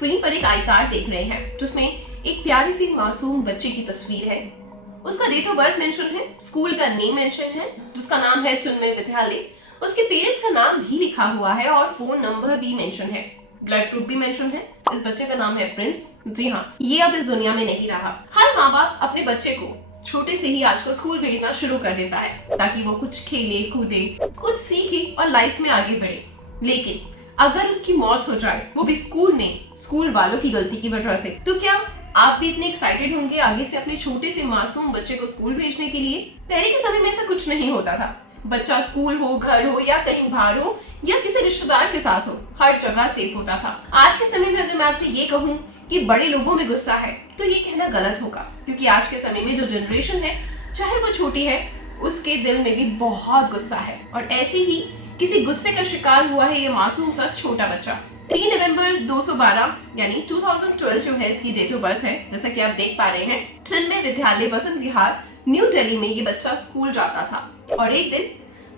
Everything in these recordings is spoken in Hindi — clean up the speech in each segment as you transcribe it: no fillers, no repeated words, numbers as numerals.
स्क्रीन पर एक आई कार्ड देख रहे हैं जिसमें एक प्यारी सी मासूम बच्चे की तस्वीर है। उसका डेट ऑफ बर्थ मेंशन है, स्कूल का नेम मेंशन है जिसका नाम है चिन्मय विद्यालय। उसके पेरेंट्स का नाम भी लिखा हुआ है और फोन नंबर भी मेंशन है। ब्लड ग्रुप भी मेंशन है। इस बच्चे का नाम है प्रिंस। जी हाँ, ये अब इस दुनिया में नहीं रहा। हर माँ बाप अपने बच्चे को छोटे से ही आजकल स्कूल भेजना शुरू कर देता है ताकि वो कुछ खेले कूदे, कुछ सीखे और लाइफ में आगे बढ़े। लेकिन अगर उसकी मौत हो जाए, वो भी स्कूल में, स्कूल वालों की गलती की वजह से, तो क्या आप भी इतने एक्साइटेड होंगे आगे से अपने छोटे से मासूम बच्चे को स्कूल भेजने के लिए? पहले के समय में ऐसा कुछ नहीं होता था। बच्चा स्कूल हो, घर हो या कहीं बाहर हो या किसी रिश्तेदार के साथ हो, हर जगह सेफ होता था। आज के समय में अगर मैं आपसे ये कहूँ कि बड़े लोगों में गुस्सा है तो ये कहना गलत होगा, क्योंकि आज के समय में जो जनरेशन है, चाहे वो छोटी है, उसके दिल में भी बहुत गुस्सा है। और ऐसे ही किसी गुस्से का शिकार हुआ है ये मासूम सा छोटा बच्चा। 3 नवंबर 2012 यानी 2012 जो है इसकी डेट ऑफ बर्थ है, जैसा कि आप देख पा रहे हैं। चिन्मय विद्यालय, वसंत विहार, न्यू दिल्ली में ये बच्चा स्कूल जाता था और एक दिन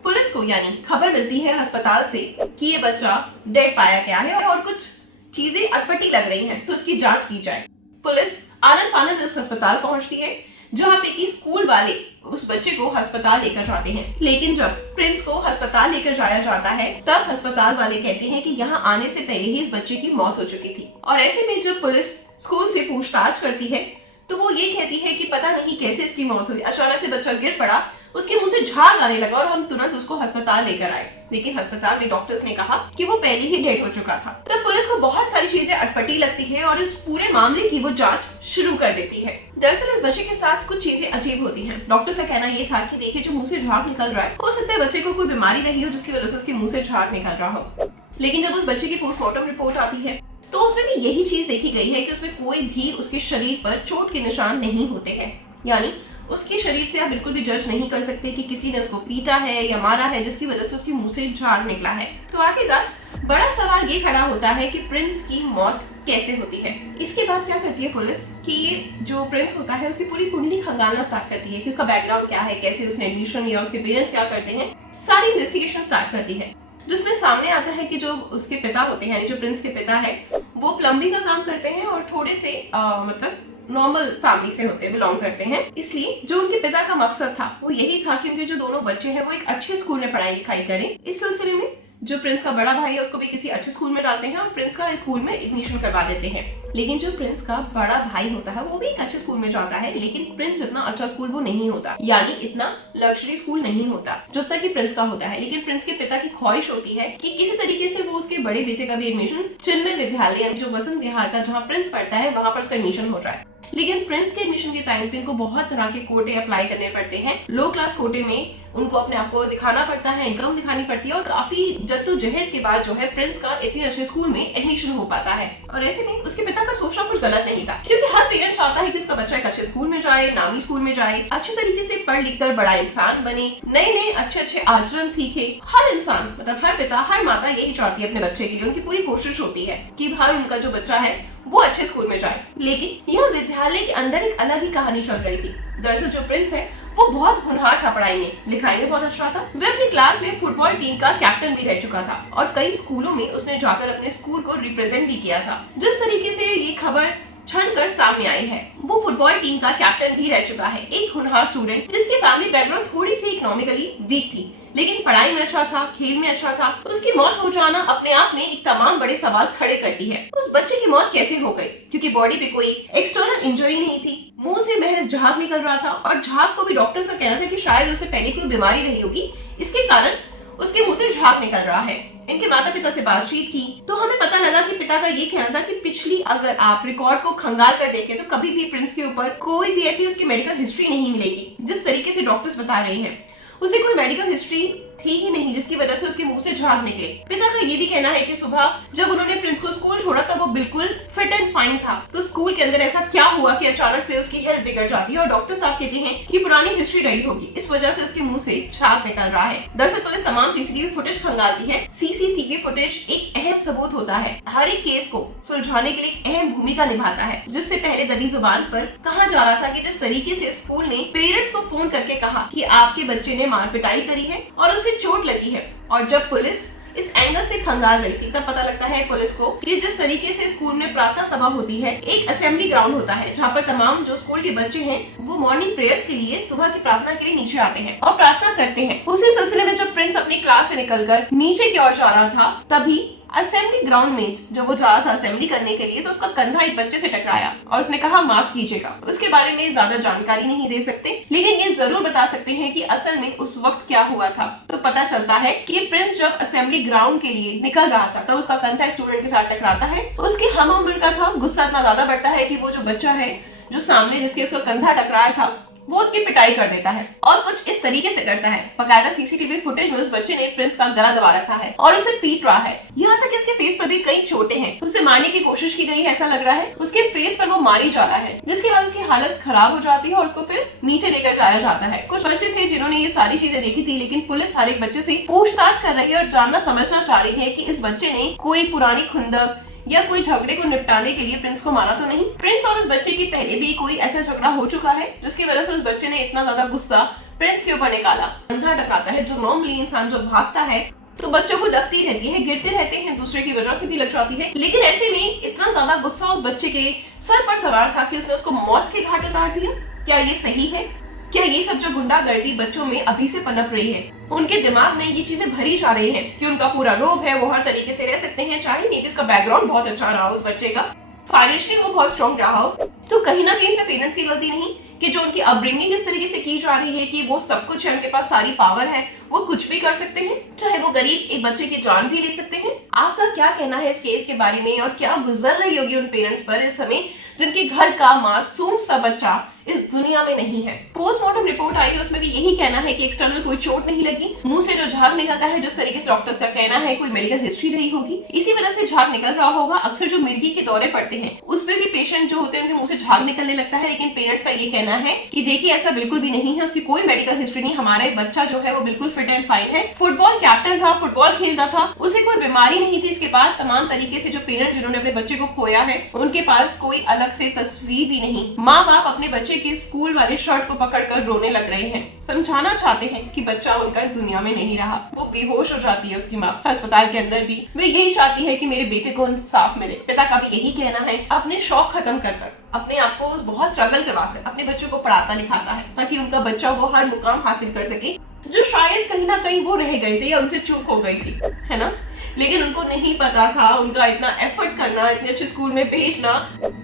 पुलिस को यानी खबर मिलती है अस्पताल से कि ये बच्चा डेड पाया गया है और कुछ चीजें अटपटी लग रही हैं, तो उसकी जांच की जाए। पुलिस आनन फानन में उस अस्पताल पहुंचती है जहां पे कि स्कूल वाले उस बच्चे को अस्पताल लेकर जाते हैं। लेकिन जब प्रिंस को अस्पताल लेकर जाया जाता है तब अस्पताल वाले कहते हैं कि यहाँ आने से पहले ही इस बच्चे की मौत हो चुकी थी। और ऐसे में जब पुलिस स्कूल से पूछताछ करती है तो वो ये कहती है कि पता नहीं कैसे इसकी मौत हुई, अचानक से बच्चा गिर पड़ा, उसके मुंह से झाग आने लगा और हम तुरंत उसको अस्पताल लेकर आए। लेकिन अस्पताल में डॉक्टर्स ने कहा कि वो पहले ही डेड हो चुका था। तब पुलिस को बहुत सारी चीजें अटपटी लगती है और इस पूरे मामले की वो जांच शुरू कर देती है। दरअसल इस बच्चे के साथ कुछ चीजें अजीब होती हैं। डॉक्टर का कहना ये था कि देखिए, जो मुंह से झाग निकल रहा है, हो सकता है बच्चे को कोई बीमारी रही हो जिसकी वजह से उसके मुंह से झाग निकल रहा हो। लेकिन जब उस बच्चे की पोस्टमार्टम रिपोर्ट आती है तो उसमें भी यही चीज देखी गई है कि उसमें कोई भी उसके शरीर पर चोट के निशान नहीं होते हैं। यानी उसके शरीर से आप बिल्कुल भी जज नहीं कर सकते कि किसी ने उसको पीटा है या मारा है जिसकी वजह से उसके मुंह से झाग निकला है। तो आखिरकार बड़ा सवाल ये खड़ा होता है कि प्रिंस की मौत कैसे होती है। इसके बाद क्या करती है पुलिस कि ये जो प्रिंस होता है उसकी पूरी कुंडली खंगालना स्टार्ट करती है कि उसका बैकग्राउंड क्या है, कैसे उसने एडमिशन लिया, उसके पेरेंट्स क्या करते हैं, सारी इन्वेस्टिगेशन स्टार्ट करती है। जिसमें सामने आता है कि जो उसके पिता होते हैं, जो प्रिंस के पिता है, वो प्लम्बिंग का काम करते हैं और थोड़े से मतलब नॉर्मल फैमिली से होते हैं, बिलोंग करते हैं। इसलिए जो उनके पिता का मकसद था वो यही था कि उनके जो दोनों बच्चे हैं वो एक अच्छे स्कूल में पढ़ाई लिखाई करें। इस सिलसिले में जो प्रिंस का बड़ा भाई है उसको भी किसी अच्छे स्कूल में डालते हैं और प्रिंस का स्कूल में एडमिशन करवा देते हैं। लेकिन जो प्रिंस का बड़ा भाई होता है वो भी एक अच्छे स्कूल में जाता है, लेकिन प्रिंस जितना अच्छा स्कूल वो नहीं होता, यानी इतना लग्जरी स्कूल नहीं होता जितना कि प्रिंस का होता है। लेकिन प्रिंस के पिता की ख्वाहिश होती है कि किसी तरीके से वो उसके बड़े बेटे का भी एडमिशन चिन्मय विद्यालय जो वसंत विहार का जहाँ प्रिंस पढ़ता है वहां पर उसका एडमिशन हो जाए। लेकिन प्रिंस के एडमिशन के टाइम पे उनको बहुत तरह के कोटे अप्लाई करने पड़ते हैं। लो क्लास कोटे में उनको अपने आप को दिखाना पड़ता है, इनकम दिखानी पड़ती है और काफी जद्दोजहद के बाद जो है प्रिंस का इतने अच्छे स्कूल में एडमिशन हो पाता है। और ऐसे में उसके पिता का सोचना कुछ गलत नहीं था, क्योंकि हर पेरेंट्स चाहता है कि उसका बच्चा एक अच्छे स्कूल में जाए, नामी स्कूल में जाए, अच्छे तरीके से पढ़ लिख कर बड़ा इंसान बने, नए नए अच्छे अच्छे आचरण सीखे। हर इंसान मतलब हर पिता, हर माता यही चाहती है अपने बच्चे के लिए, उनकी पूरी कोशिश होती है कि हर उनका जो बच्चा है वो अच्छे स्कूल में जाए। लेकिन यह विद्यालय के अंदर एक अलग ही कहानी चल रही थी। दरअसल जो प्रिंस है वो बहुत होनहार था, पढ़ाई में लिखाई में बहुत अच्छा था। वह अपनी क्लास में फुटबॉल टीम का कैप्टन भी रह चुका था और कई स्कूलों में उसने जाकर अपने स्कूल को रिप्रेजेंट भी किया था। जिस तरीके से ये खबर छन कर सामने आई है, वो फुटबॉल टीम का कैप्टन भी रह चुका है, एक होनहार स्टूडेंट जिसकी फैमिली बैकग्राउंड थोड़ी सी इकोनॉमिकली वीक थी, लेकिन पढ़ाई में अच्छा था, खेल में अच्छा था। उसकी मौत हो जाना अपने आप में एक तमाम बड़े सवाल खड़े करती है। उस बच्चे की मौत कैसे हो गई? क्योंकि बॉडी पे कोई एक्सटर्नल इंजरी नहीं थी, मुंह से महज झाग निकल रहा था और झाग को भी डॉक्टर का कहना था कि शायद उसे पहले कोई बीमारी रही होगी, इसके कारण उसके मुंह से झाग निकल रहा है। इनके माता पिता से बातचीत की तो हमें पता लगा कि पिता का ये कहना था कि पिछली अगर आप रिकॉर्ड को खंगाल कर देखें तो कभी भी प्रिंस के ऊपर कोई भी ऐसी उसकी मेडिकल हिस्ट्री नहीं मिलेगी। जिस तरीके से डॉक्टर्स बता रहे हैं उसे कोई मेडिकल हिस्ट्री थी ही नहीं जिसकी वजह से उसके मुंह से झाग निकले। पिता का ये भी कहना है कि सुबह जब उन्होंने प्रिंस को स्कूल छोड़ा तब वो बिल्कुल फिट एंड फाइन था। तो स्कूल के अंदर ऐसा क्या हुआ कि अचानक से उसकी हेल्थ बिगड़ जाती है और डॉक्टर साहब कहते हैं कि पुरानी हिस्ट्री रही होगी, इस वजह से उसके मुंह से झाग निकल रहा है। दरअसल पुलिस तमाम सीसीटीवी फुटेज खंगालती है। सीसीटीवी फुटेज एक अहम सबूत होता है, हर एक केस को सुलझाने के लिए एक अहम भूमिका निभाता है। जिससे पहले दबी जुबान पर कहा जा रहा था कि जिस तरीके से स्कूल ने पेरेंट्स को फोन करके कहा कि आपके बच्चे ने मार पिटाई करी है और उससे चोट लगी है, और जब पुलिस इस एंगल से खंगाल रही थी। तब पता लगता है पुलिस को कि जिस तरीके से स्कूल में प्रार्थना सभा होती है, एक असेंबली ग्राउंड होता है जहाँ पर तमाम जो स्कूल के बच्चे हैं वो मॉर्निंग प्रेयर्स के लिए, सुबह की प्रार्थना के लिए नीचे आते हैं और प्रार्थना करते हैं। उसी सिलसिले में जब प्रिंस अपनी क्लास से निकलकर नीचे की ओर जा रहा था, तभी असेंबली ग्राउंड में जब वो जा रहा था असेंबली करने के लिए, तो उसका कंधा एक बच्चे से टकराया और उसने कहा माफ कीजिएगा। उसके बारे में ज्यादा जानकारी नहीं दे सकते, लेकिन ये जरूर बता सकते हैं कि असल में उस वक्त क्या हुआ था। तो पता चलता है कि प्रिंस जब असेंबली ग्राउंड के लिए निकल रहा था, तब उसका कंधा एक स्टूडेंट के साथ टकराता है। उसकी हम उम्र का था, गुस्सा इतना ज्यादा बढ़ता है कि वो जो बच्चा है जो सामने जिसके उसका कंधा टकराया था, वो उसकी पिटाई कर देता है और कुछ इस तरीके से करता है। बकायदा सीसीटीवी फुटेज में उस बच्चे ने प्रिंस का गला दबा रखा है और उसे पीट रहा है। यहाँ तक कि उसके फेस पर भी कई चोटें हैं। उसे मारने की कोशिश की गई है ऐसा लग रहा है। उसके फेस पर वो मारी जा रहा है, जिसके बाद उसकी हालत खराब हो जाती है और उसको फिर नीचे लेकर जाया जाता है। कुछ बच्चे थे जिन्होंने ये सारी चीजें देखी थी, लेकिन पुलिस हर एक बच्चे से पूछताछ कर रही है और जानना समझना चाह रही है कि इस बच्चे ने कोई पुरानी खुंदक या कोई झगड़े को निपटाने के लिए प्रिंस को मारा तो नहीं। प्रिंस और उस बच्चे की पहले भी कोई ऐसा झगड़ा हो चुका है जिसकी वजह से उस बच्चे ने इतना ज्यादा गुस्सा प्रिंस के ऊपर निकाला। कंधा टकराता है। जो नॉर्मली इंसान जो भागता है तो बच्चों को लगती रहती है, गिरते रहते हैं, दूसरे की वजह से भी लग जाती है, लेकिन ऐसे में इतना ज्यादा गुस्सा उस बच्चे के सर पर सवार था कि उसने उसको मौत के घाट उतार दिया। क्या ये सही है? क्या ये सब जो गुंडागर्दी बच्चों में अभी से पनप रही है, उनके दिमाग में ये चीजें भरी जा रही हैं कि उनका पूरा रोब है, वो हर तरीके से रह सकते हैं, चाहे नीचे उसका बैकग्राउंड बहुत अच्छा रहा उस बच्चे का, फाइनेंशियली वो बहुत स्ट्रॉन्ग रहा हो, तो कहीं ना कहीं इसमें पेरेंट्स की गलती नहीं कि जो उनकी अपब्रिंगिंग इस तरीके से की जा रही है कि वो सब कुछ है, उनके पास सारी पावर है, वो कुछ भी कर सकते हैं, चाहे वो गरीब एक बच्चे की जान भी ले सकते हैं। आपका क्या कहना है इस केस के बारे में और क्या गुजर रही होगी उन पेरेंट्स पर इस समय जिनके घर का मासूम सा बच्चा इस दुनिया में नहीं है? पोस्टमार्टम रिपोर्ट आई है, उसमें भी यही कहना है कि एक्सटर्नल कोई चोट नहीं लगी, मुंह से जो झाग निकलता है जिस तरीके से डॉक्टर्स का कहना है कोई मेडिकल हिस्ट्री रही होगी, इसी वजह से झाग निकल रहा होगा। अक्सर जो मिर्गी के दौरे पड़ते हैं उसमें भी पेशेंट जो होते हैं उनके मुंह से झाग निकलने लगता है, लेकिन पेरेंट्स का ये कहना है कि देखिए ऐसा बिल्कुल भी नहीं है, उसकी कोई मेडिकल हिस्ट्री नहीं, हमारा बच्चा जो है वो बिल्कुल फिट एंड फाइन है, फुटबॉल कैप्टन था, फुटबॉल खेलता था, उसे कोई बीमारी नहीं थी। इसके बाद तमाम तरीके से जो पेरेंट्स जिन्होंने अपने बच्चे को खोया है उनके पास कोई अलग से तस्वीर भी नहीं। माँ बाप अपने बच्चे के स्कूल वाले शर्ट को पकड़कर रोने लग रहे हैं, समझाना चाहते हैं कि बच्चा उनका इस दुनिया में नहीं रहा। वो बेहोश हो जाती है उसकी माँ अस्पताल के अंदर भी। वे यही चाहती है कि मेरे बेटे को इंसाफ मिले। पिता का भी यही कहना है, अपने शौक खत्म कर अपने आप को बहुत स्ट्रगल करवाकर अपने बच्चों को पढ़ाता लिखाता है ताकि उनका बच्चा वो हर मुकाम हासिल कर सके जो शायद कहीं ना कहीं वो रह गए थे या उनसे चूक हो गई थी, है ना। लेकिन उनको नहीं पता था उनका इतना एफर्ट करना, इतने अच्छे स्कूल में भेजना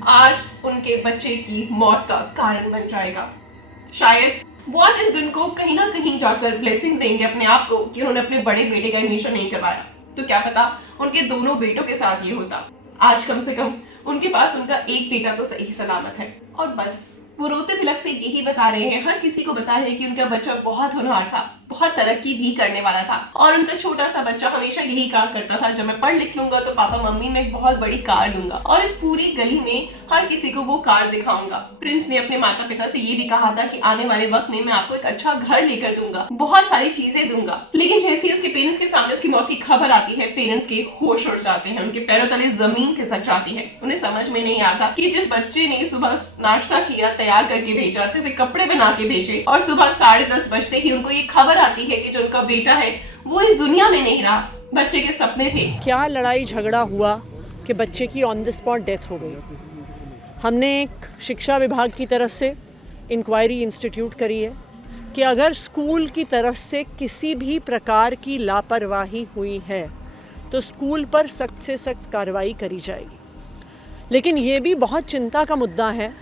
आज उनके बच्चे की मौत का कारण बन जाएगा। शायद वो आज इस दिन को कहीं ना कहीं जाकर ब्लेसिंग्स देंगे अपने आप को कि उन्होंने अपने बड़े बेटे का एडमिशन नहीं करवाया, तो क्या पता उनके दोनों बेटों के साथ ये होता। आज कम से कम उनके पास उनका एक बेटा तो सही सलामत है। और बस वो रोते बिलखते यही बता रहे हैं, हर किसी को बता रहे हैं कि उनका बच्चा बहुत होनहार था, बहुत तरक्की भी करने वाला था और उनका छोटा सा बच्चा हमेशा यही कहा करता था, जब मैं पढ़ लिख लूंगा तो पापा मम्मी मैं एक बहुत बड़ी कार लूंगा और इस पूरी गली में हर किसी को वो कार दिखाऊंगा। प्रिंस ने अपने माता पिता से ये भी कहा था कि आने वाले वक्त में मैं आपको एक अच्छा घर लेकर दूंगा, बहुत सारी चीजें दूंगा। लेकिन जैसे ही उसके पेरेंट्स के सामने उसकी मौत की खबर आती है, पेरेंट्स के होश उड़ जाते हैं, उनके पैरों तले जमीन खिसक जाती है। उन्हें समझ में नहीं आता कि जिस बच्चे ने सुबह नाश्ता किया, तैयार करके भेजा, अच्छे से कपड़े बना के भेजे और सुबह 10:30 बजते ही उनको ये खबर आती है कि जो उनका बेटा है वो इस दुनिया में नहीं रहा, बच्चे के सपने थे। क्या लड़ाई झगड़ा हुआ कि बच्चे की ऑन द स्पॉट डेथ हो गई। हमने एक शिक्षा विभाग की तरफ से इंक्वायरी इंस्टीट्यूट करी है कि अगर स्कूल की तरफ से किसी भी प्रकार की लापरवाही हुई है तो स्कूल पर सख्त से सख्त कार्रवाई करी जाएगी। लेकिन ये भी बहुत चिंता का मुद्दा है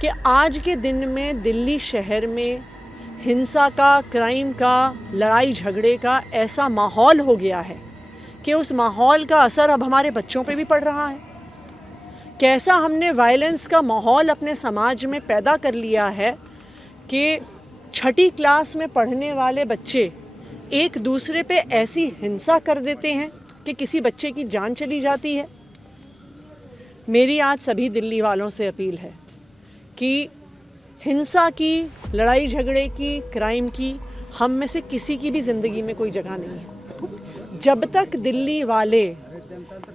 कि आज के दिन में दिल्ली शहर में हिंसा का, क्राइम का, लड़ाई झगड़े का ऐसा माहौल हो गया है कि उस माहौल का असर अब हमारे बच्चों पे भी पड़ रहा है। कैसा हमने वायलेंस का माहौल अपने समाज में पैदा कर लिया है कि 6ठी क्लास में पढ़ने वाले बच्चे एक दूसरे पे ऐसी हिंसा कर देते हैं कि किसी बच्चे की जान चली जाती है। मेरी आज सभी दिल्ली वालों से अपील है कि हिंसा की, लड़ाई झगड़े की, क्राइम की हम में से किसी की भी ज़िंदगी में कोई जगह नहीं है। जब तक दिल्ली वाले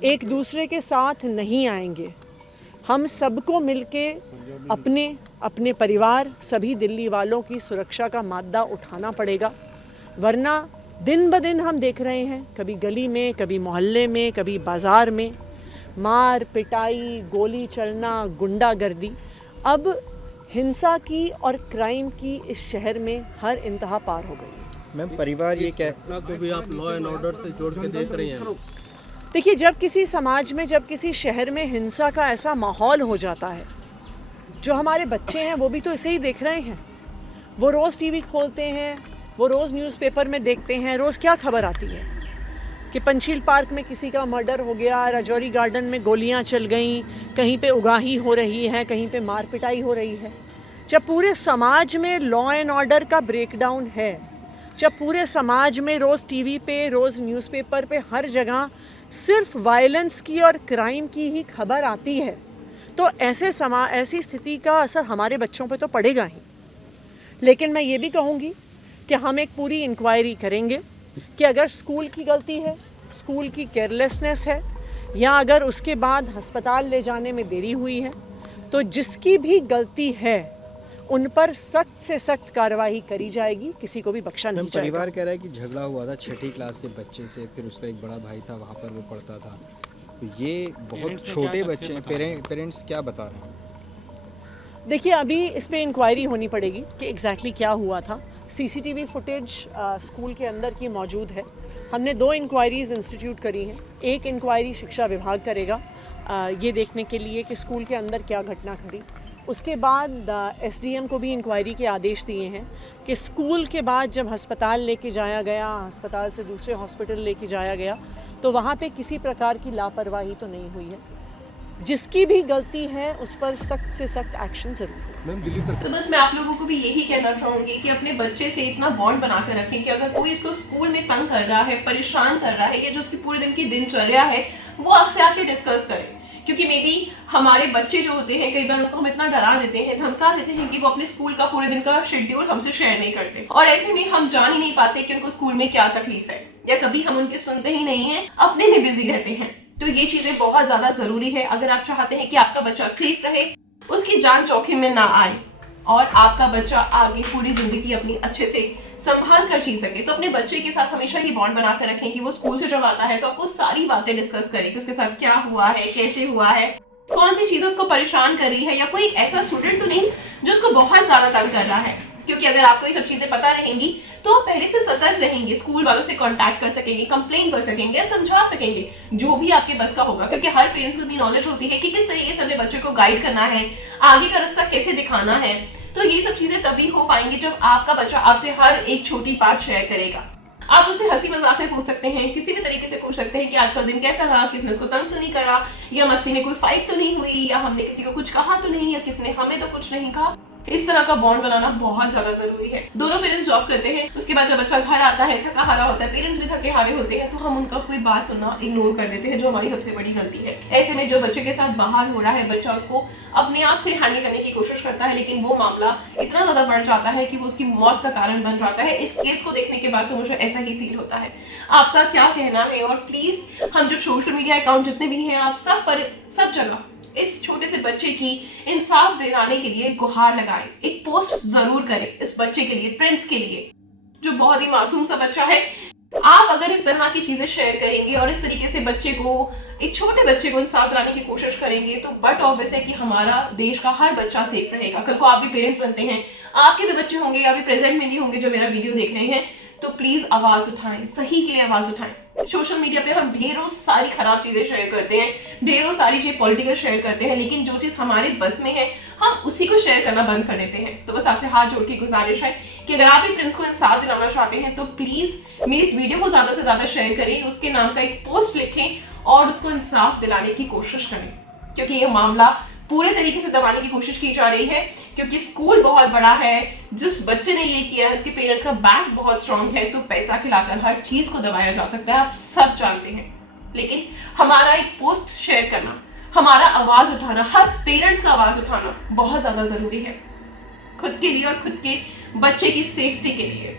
एक दूसरे के साथ नहीं आएंगे, हम सबको मिलके अपने परिवार, सभी दिल्ली वालों की सुरक्षा का माद्दा उठाना पड़ेगा, वरना दिन ब दिन हम देख रहे हैं, कभी गली में, कभी मोहल्ले में, कभी बाज़ार में मार पिटाई, गोली चलना, गुंडागर्दी। अब हिंसा की और क्राइम की इस शहर में हर इंतहा पार हो गई है। मैम परिवार ये क्या घटना को भी आप लॉ एंड ऑर्डर से जोड़ के देख रही हैं। देखिए, जब किसी समाज में, जब किसी शहर में हिंसा का ऐसा माहौल हो जाता है, जो हमारे बच्चे हैं वो भी तो इसे ही देख रहे हैं। वो रोज़ टीवी खोलते हैं, वो रोज़ न्यूज़पेपर में देखते हैं, रोज़ क्या खबर आती है कि पंचील पार्क में किसी का मर्डर हो गया, राजौरी गार्डन में गोलियां चल गईं, कहीं पे उगाही हो रही है, कहीं पे मार पिटाई हो रही है। जब पूरे समाज में लॉ एंड ऑर्डर का ब्रेकडाउन है, जब पूरे समाज में रोज़ टीवी पे, रोज़ न्यूज़पेपर पे, हर जगह सिर्फ वायलेंस की और क्राइम की ही खबर आती है, तो ऐसी स्थिति का असर हमारे बच्चों पे तो पड़ेगा ही। लेकिन मैं ये भी कहूँगी कि हम एक पूरी इंक्वायरी करेंगे कि अगर स्कूल की गलती है, स्कूल की केयरलेसनेस है, या अगर उसके बाद अस्पताल ले जाने में देरी हुई है, तो जिसकी भी गलती है उन पर सख्त से सख्त कार्रवाई करी जाएगी, किसी को भी बख्शा नहीं जाएगा। परिवार कह रहा है कि झगड़ा हुआ था 6ठी क्लास के बच्चे से, फिर उसका एक बड़ा भाई था, वहाँ पर वो पढ़ता था। तो ये बहुत छोटे बच्चे हैं, पेरेंट्स क्या बता रहे हैं? देखिए, अभी इस पे इंक्वायरी होनी पड़ेगी कि एग्जैक्टली क्या हुआ था। सीसीटीवी फुटेज स्कूल के अंदर की मौजूद है। हमने 2 इंक्वायरीज़ इंस्टीट्यूट करी हैं। एक इंक्वायरी शिक्षा विभाग करेगा ये देखने के लिए कि स्कूल के अंदर क्या घटना घटी। उसके बाद एसडीएम को भी इंक्वायरी के आदेश दिए हैं कि स्कूल के बाद जब अस्पताल लेके जाया गया, अस्पताल से दूसरे हॉस्पिटल लेके जाया गया, तो वहाँ पे किसी प्रकार की लापरवाही तो नहीं हुई है। जिसकी भी गलती है उस पर सख्त से सख्त एक्शन जरूर हो। तो बस मैं आप लोगों को भी यही कहना चाहूंगी कि अपने बच्चे से इतना बॉन्ड बना कर रखें कि अगर कोई इसको स्कूल में तंग कर रहा है, परेशान कर रहा है, या जो उसकी पूरे दिन की दिनचर्या है वो आपसे आके डिस्कस करें। क्योंकि मे बी हमारे बच्चे जो होते हैं, कई बार उनको हम इतना डरा देते हैं, धमका देते हैं कि वो अपने स्कूल का पूरे दिन का शेड्यूल हमसे शेयर नहीं करते, और ऐसे में हम जान ही नहीं पाते कि उनको स्कूल में क्या तकलीफ है, या कभी हम उनके सुनते ही नहीं है, अपने में बिजी रहते हैं। तो ये चीजें बहुत ज्यादा जरूरी है अगर आप चाहते हैं कि आपका बच्चा सेफ रहे, उसकी जान जोखिम में ना आए, और आपका बच्चा आगे पूरी जिंदगी अपनी अच्छे से संभाल कर जी सके। तो अपने बच्चे के साथ हमेशा ये बॉन्ड बना कर रखें कि वो स्कूल से जब आता है तो आपको सारी बातें डिस्कस करें कि उसके साथ क्या हुआ है, कैसे हुआ है, कौन सी चीज उसको परेशान कर रही है, या कोई ऐसा स्टूडेंट तो नहीं जो उसको बहुत ज्यादा तंग कर रहा है। क्योंकि अगर आपको ये सब चीजें पता रहेंगी तो आप पहले से सतर्क रहेंगे, स्कूल वालों से कांटेक्ट कर सकेंगे, कंप्लेन कर सकेंगे, समझा सकेंगे, जो भी आपके बस का होगा। क्योंकि हर पेरेंट्स को इतनी नॉलेज होती है कि किस तरीके से अपने बच्चे को गाइड करना है, आगे का रास्ता कैसे दिखाना है। तो ये सब चीजें तभी हो पाएंगी जब आपका बच्चा आपसे हर एक छोटी बात शेयर करेगा। आप उससे हंसी मजाक में पूछ सकते हैं, किसी भी तरीके से पूछ सकते हैं कि आज का दिन कैसा रहा, किसने उसको तंग तो नहीं करा, या मस्ती में कोई फाइट तो नहीं हुई, या हमने किसी को कुछ कहा तो नहीं, या किसने हमें तो कुछ नहीं कहा। इस तरह का बॉन्ड बनाना बहुत ज्यादा जरूरी है। दोनों पेरेंट्स जॉब करते हैं, उसके बाद जब बच्चा घर आता है थका हारा होता है, पेरेंट्स भी थके हारे होते हैं, तो हम उनका कोई बात सुनना इग्नोर कर देते हैं, जो हमारी सबसे बड़ी गलती है। ऐसे में जो बच्चे के साथ बाहर हो रहा है, बच्चा उसको अपने आप से हैंडल करने की कोशिश करता है, लेकिन वो मामला इतना ज्यादा बढ़ जाता है कि वो उसकी मौत का कारण बन जाता है। इस केस को देखने के बाद तो मुझे ऐसा ही फील होता है। आपका क्या कहना है? और प्लीज हम जब सोशल मीडिया अकाउंट जितने भी हैं, आप सब जगह इस छोटे से बच्चे की इंसाफ दिलाने के लिए गुहार लगाएं, एक पोस्ट जरूर करें इस बच्चे के लिए, प्रिंस के लिए, जो बहुत ही मासूम सा बच्चा है। आप अगर इस तरह की चीजें शेयर करेंगे और इस तरीके से बच्चे को, एक छोटे बच्चे को इंसाफ दिलाने की कोशिश करेंगे, तो बट ऑब्वियस है कि हमारा देश का हर बच्चा सेफ रहेगा। कल को आप भी पेरेंट्स बनते हैं, आपके भी बच्चे होंगे या भी प्रेजेंट में भी होंगे जो मेरा वीडियो देख रहे हैं, तो प्लीज आवाज उठाएं, सही के लिए आवाज उठाएं। सोशल मीडिया पे हम ढेरों सारी खराब चीजें शेयर करते हैं, ढेरों सारी चीज पॉलिटिकल शेयर करते हैं, लेकिन जो चीज हमारे बस में है हम उसी को शेयर करना बंद कर देते हैं। तो बस आपसे हाथ जोड़ के गुजारिश है कि अगर आप भी प्रिंस को इंसाफ दिलाना चाहते हैं तो प्लीज मेरी इस वीडियो को ज्यादा से ज्यादा शेयर करें, उसके नाम का एक पोस्ट लिखें और उसको इंसाफ दिलाने की कोशिश करें। क्योंकि ये मामला पूरे तरीके से दबाने की कोशिश की जा रही है, क्योंकि स्कूल बहुत बड़ा है, जिस बच्चे ने ये किया है उसके पेरेंट्स का बैक बहुत स्ट्रांग है, तो पैसा खिलाकर हर चीज को दबाया जा सकता है, आप सब जानते हैं। लेकिन हमारा एक पोस्ट शेयर करना, हमारा आवाज उठाना, हर पेरेंट्स का आवाज उठाना बहुत ज्यादा जरूरी है, खुद के लिए और खुद के बच्चे की सेफ्टी के लिए।